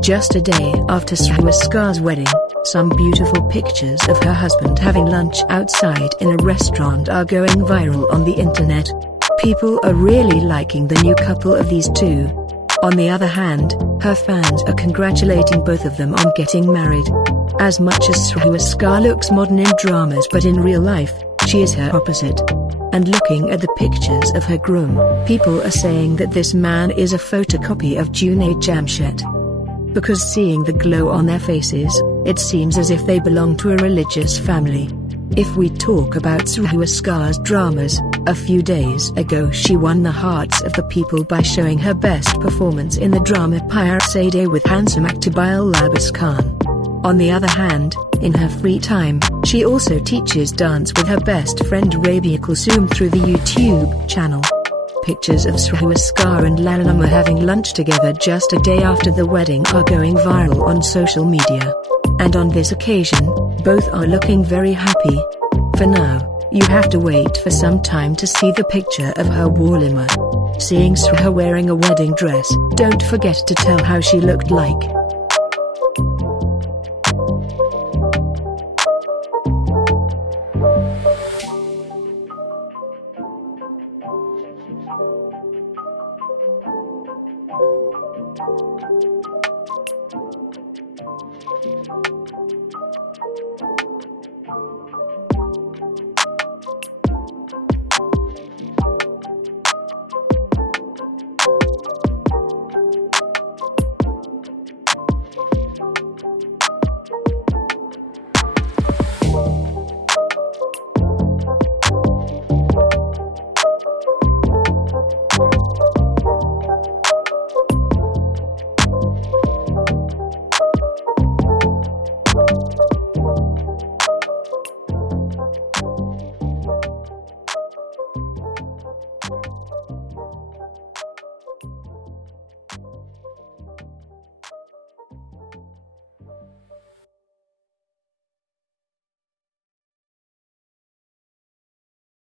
Just a day after Srha Asghar's wedding, some beautiful pictures of her husband having lunch outside in a restaurant are going viral on the internet. People are really liking the new couple of these two. On the other hand, her fans are congratulating both of them on getting married. As much as Srha Asghar looks modern in dramas, but in real life, she is her opposite. And looking at the pictures of her groom, people are saying that this man is a photocopy of Junaid Jamshed. Because seeing the glow on their faces, it seems as if they belong to a religious family. If we talk about Srha Asghar's dramas, a few days ago she won the hearts of the people by showing her best performance in the drama Pyar Sade with handsome actor Lala Khan. On the other hand, in her free time, she also teaches dance with her best friend Rabia Kulsum through the YouTube channel. Pictures of Srha Asghar and Lala Umer having lunch together just a day after the wedding are going viral on social media. And on this occasion, both are looking very happy. For now, you have to wait for some time to see the picture of her Lala Umer. Seeing Srha wearing a wedding dress, don't forget to tell how she looked like.